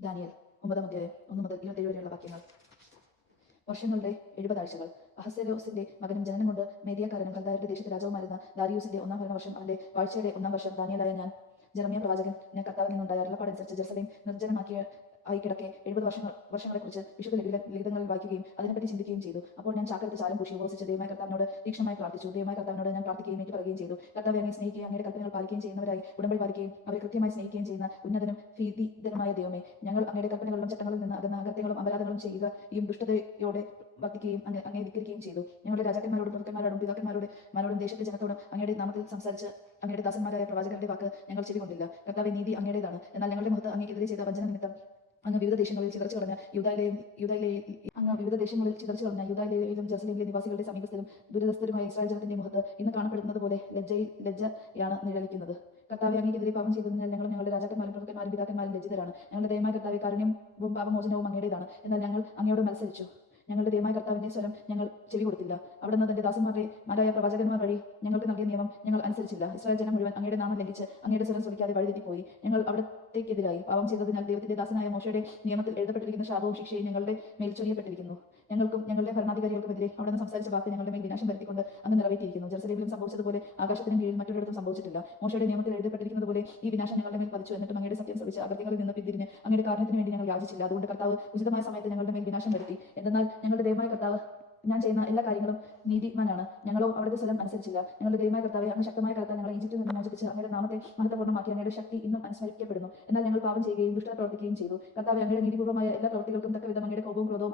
ദാനിയൽ ഒമ്പതാം അധ്യായം ഒന്ന് മുതൽ ഇരുപത്തേഴ് വരെയുള്ള വാക്യങ്ങൾ. വർഷങ്ങളുടെ എഴുപത് ആഴ്ചകൾ അഹസേലോസിന്റെ മകനും ജനനം കൊണ്ട് മേദിയക്കാരനും കൽദായരുടെ ദേശത്തെ രാജാവുമായിരുന്ന ദാരിയൂസിന്റെ ഒന്നാം ഭരണ ഭരണവർഷം അവന്റെ വാഴ്ചയുടെ ഒന്നാം വർഷം ദാനിയലായ ഞാൻ ജെറമിയ പ്രവാചകൻ ഞാൻ കർത്താവിൽ നിന്നുണ്ടായ അരുളപ്പാടനുസരിച്ച് ജെറുസലേം നിർജനമാക്കിയ ആയി കിടക്കെ എഴുപത് വർഷങ്ങൾ വർഷങ്ങളെക്കുറിച്ച് വിശുദ്ധ ലിഖിത ലിഖിതങ്ങളിൽ വായിക്കുകയും അതിനെപ്പറ്റി ചിന്തിക്കുകയും ചെയ്തു. അപ്പോൾ ഞാൻ ചാക്കരത്ത് ചാരം പൂശി ഉപസിച്ച് ദൈവമായ കർത്താവിനോട് തീക്ഷണമായി പ്രാർത്ഥിച്ചു. ദൈവമായ കർത്താവിനോട് ഞാൻ പ്രാർത്ഥിക്കുകയും എനിക്ക് പറയുകയും ചെയ്തു. കർത്താവ് എന്നെ സ്നേഹിക്കുകയും അങ്ങയുടെ കൽപ്പനകൾ പാലിക്കുകയും ചെയ്യുന്നവരായി ഉടമ്പടി പാലിക്കുകയും അവരെ കൃത്യമായി സ്നേഹിക്കുകയും ചെയ്യുന്ന ഉന്നതനും ഭീതിതനുമായ ദൈവമേ ഞങ്ങൾ അങ്ങയുടെ കൽപ്പനകളിലും ചട്ടങ്ങളിൽ നിന്ന് അകന്ന അകത്യങ്ങളും അപരാധങ്ങളും ചെയ്യുക ഈ ദുഷ്ടതയോടെ വർദ്ധിക്കുകയും അങ്ങനെ അങ്ങനെ ധിക്കരിക്കുകയും ചെയ്തു. ഞങ്ങളുടെ രാജാക്കന്മാരോടും പ്രഭുക്കന്മാരോടും പിതാക്കന്മാരോടും മാരോടും ദേശത്തെ ജനത്തോടും അങ്ങയുടെ നാമത്തിൽ സംസാരിച്ച് അങ്ങയുടെ ദാസന്മാരായ പ്രവാചകരുടെ വാക്ക് ഞങ്ങൾ ചെവി കൊണ്ടില്ല കർത്താവ് നീതി അങ്ങയുടേതാണ്. എന്നാൽ ഞങ്ങളുടെ മുഖത്ത് അങ്ങേക്കെതിരെ ചെയ്ത വഞ്ചന നിമിത്തം അങ്ങ് വിവിധ ദേശങ്ങളിൽ ചിതറിച്ചു കളഞ്ഞ യുദ്ധയിലെയും യൂതായിലെയും അങ്ങ് വിവിധ ദേശങ്ങളിൽ ചിതറിച്ചു കളഞ്ഞ യുദ്ധയിലെയും ജെറുസലേമിലെ നിവാസികളുടെ സമീപസ്ഥരും ദുരിതസ്ഥരുമായ ഇസ്രായേൽ ജനത്തിന്റെ മുഖത്ത് ഇന്ന് കാണപ്പെടുന്നത് പോലെ ലജ്ജയിൽ ലജ്ജയാണ് നിഴലിക്കുന്നത്. കർത്താവ് അങ്ങേക്കെതിരെ പാപം ചെയ്തതിനാൽ ഞങ്ങൾ ഞങ്ങളുടെ രാജാക്കന്മാരും പ്രഭുക്കന്മാരും പിതാക്കന്മാരും ലജ്ജിതരാണ്. ഞങ്ങളുടെ ദയമായ കർത്താവ് കാരുണ്യവും പാപമോചനവും അങ്ങയുടേതാണ്. എന്നാൽ ഞങ്ങൾ അങ്ങയോട് മത്സരിച്ചു. ഞങ്ങളുടെ ദൈവമായ കർത്താവിന്റെ സ്വരം ഞങ്ങൾ ചെവി കൊടുത്തില്ല. അവിടുന്ന് തന്റെ ദാസന്മാരുടെ മാരായ പ്രവാചകന്മാർ വഴി ഞങ്ങൾക്ക് നൽകിയ നിയമം ഞങ്ങൾ അനുസരിച്ചില്ല. ഇസ്രായേൽ ജനം മുഴുവൻ അങ്ങയുടെ നാമം ലംഘിച്ച് അങ്ങയുടെ സ്വരം ശ്രമിക്കാതെ വഴിതെറ്റിപ്പോയി. ഞങ്ങൾ അവിടത്തേക്കെതിരായി. പാവം ചെയ്തതിനാൽ ദൈവത്തിന്റെ ദാസനായ മോശയുടെ നിയമത്തിൽ എഴുതപ്പെട്ടിരിക്കുന്ന ശാപവും ശിക്ഷയും ഞങ്ങളുടെ മേൽ ചൊരിയപ്പെട്ടിരിക്കുന്നു. ഞങ്ങൾക്കും ഞങ്ങളുടെ ഭരണാധികാരികൾക്കുമെതിരെ നിന്ന് സംസാരിച്ച വാക്ക് ഞങ്ങളുടെ മേൽ വിനാശം വരുത്തിക്കൊണ്ട് അങ്ങ് നിറവേറ്റിയിരിക്കുന്നു. ജെറുസലേമിലും സംഭവിച്ചതുപോലെ ആകാശത്തിനും കീഴിൽ മറ്റൊരിടത്തും സംഭവിച്ചിട്ടില്ല. മോശയുടെ നിയമത്തിൽ എഴുതപ്പെട്ടിരിക്കുന്നത് പോലെ ഈ വിനാശം ഞങ്ങളുടെ മേൽ പതിച്ചു എന്നിട്ടും അങ്ങയുടെ സത്യം ശ്രമിച്ച് അകത്യങ്ങളിൽ നിന്ന് പിന്തിരിഞ്ഞ് അങ്ങയുടെ കാരണത്തിന് വേണ്ടി ഞങ്ങൾ യാചിച്ചില്ല. അതുകൊണ്ട് കർത്താവ് ഉചിതമായ സമയത്ത് ഞങ്ങളുടെ മേൽ വിനാശം വരുത്തി. എന്നാൽ ഞങ്ങളുടെ ദൈവമായ കർത്താവ് ഞാൻ ചെയ്യുന്ന എല്ലാ കാര്യങ്ങളും നീതിമാനാണ്. ഞങ്ങളോ അവിടുത്തെ സ്വലം അനുസരിച്ചില്ല. ഞങ്ങളുടെ ദൈവമായ കർത്താവെ അങ്ങ് ശക്തമായ കർത്താവ് ഞങ്ങളെ ഈജിപ്തിൽ നിന്ന് മോചിപ്പിച്ച് അങ്ങയുടെ നാമത്തെ മഹത്വപൂർണമാക്കി അങ്ങയുടെ ശക്തി ഇന്നും അനുസ്മരിക്കപ്പെടുന്നു. എന്നാൽ ഞങ്ങൾ പാപം ചെയ്യുകയും ദുഷ്ടത പ്രവർത്തിക്കുകയും ചെയ്തു. കർത്താവ് അങ്ങയുടെ നീതിപൂർവമായ എല്ലാ പ്രവർത്തികൾക്കും തക്കവിധം അങ്ങയുടെ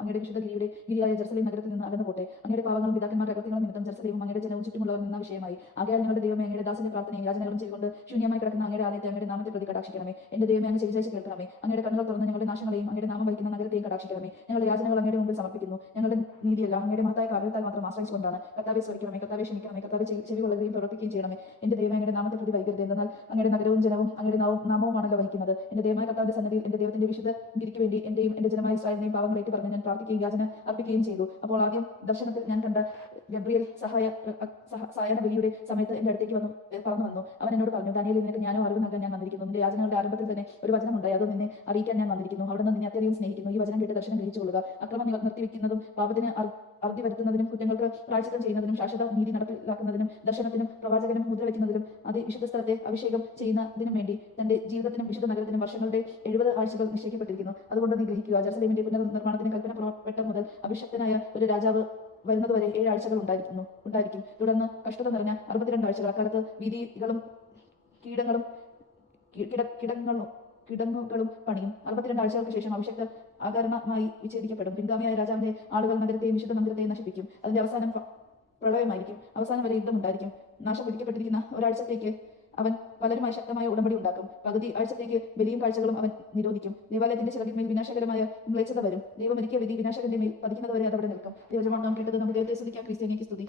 അങ്ങയുടെ വിശുദ്ധ ഗിരിയുടെ ഗിരിയായ ജെറുസലേം നഗരത്തിൽ നിന്ന് അകന്നു പോട്ടെ. അങ്ങയുടെ പാവങ്ങളും പിതാക്കന്മാരുടെ അകൃത്യങ്ങളും നിമിത്തം ജെറുസലേമും അങ്ങയുടെ ജനവും ചുറ്റുമുള്ളവർ നിന്ന വിഷയമായി. ആകയാൽ ഞങ്ങളുടെ ദൈവമേ അങ്ങയുടെ ദാസന്റെ പ്രാർത്ഥനയും യാചനകളും ചെയ്തുകൊണ്ട് ശൂന്യമായി കിടക്കുന്ന അങ്ങയുടെ ആലയത്തെ അങ്ങയുടെ നാമത്തെ പ്രതി കടാക്ഷിക്കണമേ എന്റെ ദൈവമേ അങ്ങ് ചെയ്തു കേൾക്കണമേ. അങ്ങയുടെ കണ്ണുകൾ തുറന്ന് ഞങ്ങളുടെ നാശങ്ങളെയും അങ്ങയുടെ നാമം വഹിക്കുന്ന നഗരത്തെയും കടാക്ഷിക്കണമേ. ഞങ്ങളുടെ യാചനകൾ അങ്ങയുടെ മുമ്പിൽ സമർപ്പിക്കുന്നു. ഞങ്ങളുടെ നീതിയല്ല അങ്ങയുടെ മഹത്തായ കാര്യത്താൽ മാത്രം ആശ്രയിച്ചുകൊണ്ടാണ്. കർത്താവെ സ്വരിക്കണമേ കർത്താവെ ക്ഷമിക്കണമേ കർത്താവെ ചെവി വളരെയും പ്രവർത്തിക്കുകയും ചെയ്യണമേ. എന്റെ ദൈവം അങ്ങയുടെ നാമത്തെ പ്രതി വൈകരുത് എന്നാൽ അങ്ങയുടെ നഗരവും ജനവും അങ്ങയുടെ നാമവും നാമവുമാണല്ലോ വഹിക്കുന്നത്. എന്റെ ദൈവമായ കർത്താവിന്റെ സന്നിധിയിൽ എന്റെ ദൈവത്തിന്റെ വിശുദ്ധ ഗിരിക്ക് വേണ്ടി എന്റെയും എന്റെ ജനമായ ഇസ്രായേലിനെയും പാവങ്ങളേറ്റ് പറഞ്ഞ് ഞാൻ പ്രാർത്ഥിക്കുകയും യാചന അർപ്പിക്കുകയും ചെയ്തു. അപ്പോൾ ആദ്യം ദർശനത്തിൽ ഞാൻ കണ്ട ഗബ്രിയേൽ സഹായ സഹായന ബലിയുടെ സമയത്ത് എന്റെ അടുത്തേക്ക് വന്നു പറഞ്ഞു വന്നു. അവൻ എന്നോട് പറഞ്ഞു തനിയിൽ നിനക്ക് ഞാനും അറിവ് നൽകാൻ ഞാൻ വന്നിരിക്കുന്നു. നിന്റെ യാചനകളുടെ ആരംഭത്തിൽ തന്നെ ഒരു വചനം ഉണ്ടായി അത് നിന്നെ അറിയിക്കാൻ ഞാൻ വന്നിരിക്കുന്നു. അവിടെ നിന്ന് നിന്നെ അത്യധികം സ്നേഹിക്കുന്നു. ഈ വചനം കേട്ട് ദർശനം ഗ്രഹിച്ചുകൊള്ളുക. അക്രമം നിർ- നിർത്തിവെക്കുന്നതും പാപത്തിന് അറുതി വരുത്തുന്നതിനും കുറ്റങ്ങൾക്ക് പ്രായശ്ചിത്തം ചെയ്യുന്നതിനും ശാശ്വത നീതി നടപ്പിലാക്കുന്നതിനും ദർശനത്തിനും പ്രവാചകനും മുദ്ര വയ്ക്കുന്നതിനും അത് വിശുദ്ധ സ്ഥലത്തെ അഭിഷേകം ചെയ്യുന്നതിനും വേണ്ടി തന്റെ ജീവിതത്തിനും വിശുദ്ധ നഗരത്തിനും വർഷങ്ങളുടെ എഴുപത് ആഴ്ചകൾ നിശ്ചയിക്കപ്പെട്ടിരിക്കുന്നു. അതുകൊണ്ട് നീ ഗ്രഹിക്കുക പുനർനിർമ്മാണത്തിന് കൽപ്പന പുറപ്പെട്ട മുതൽ അഭിഷക്തനായ ഒരു രാജാവ് വരുന്നതുവരെ ഏഴ് ആഴ്ചകൾ ഉണ്ടായിരിക്കുന്നു. ഉണ്ടായിരിക്കും. തുടർന്ന് കഷ്ടത നിറഞ്ഞ അറുപത്തിരണ്ട് ആഴ്ചകൾ. അക്കാലത്ത് വീതികളും കീടങ്ങളും കിട കിടങ്ങളും കിടങ്ങുകളും പണിയും. അറുപത്തിരണ്ട് ആഴ്ചകൾക്ക് ശേഷം അഭിഷക്ത ആകരണമായി വിച്ഛേദിക്കപ്പെടും. പിൻഗാമിയായ രാജാവിന്റെ ആളുകൾ നഗരത്തെയും വിശുദ്ധ മന്ദിരത്തെയും നശിപ്പിക്കും. അതിന്റെ അവസാനം പ്രളയമായിരിക്കും. അവസാനം വരെ യുദ്ധം ഉണ്ടായിരിക്കും. നാശം പിടിക്കപ്പെട്ടിരിക്കുന്ന ഒരാഴ്ചത്തേക്ക് അവൻ പലരുമായി ശക്തമായ ഉടമ്പടി ഉണ്ടാക്കും. പകുതി ആഴ്ചത്തേക്ക് ബലിയും കാഴ്ചകളും അവൻ നിരോധിക്കും. ദേവാലയത്തിന്റെ ചിറകിന്മേൽ വിനാശകരമായ മ്ലേച്ഛത വരും. ദൈവം ഒരുക്കിയ വിധി വിനാശകന്റെ മേൽ പതിക്കുന്നതുവരെ അത് അവിടെ നിൽക്കും. ദൈവജമാണ് നാം കേട്ടത് നമ്മുടെ ദൈവത്തെ സ്തുതിക്കാം. ക്രിസ്ത്യാനിക്ക് സ്തുതി.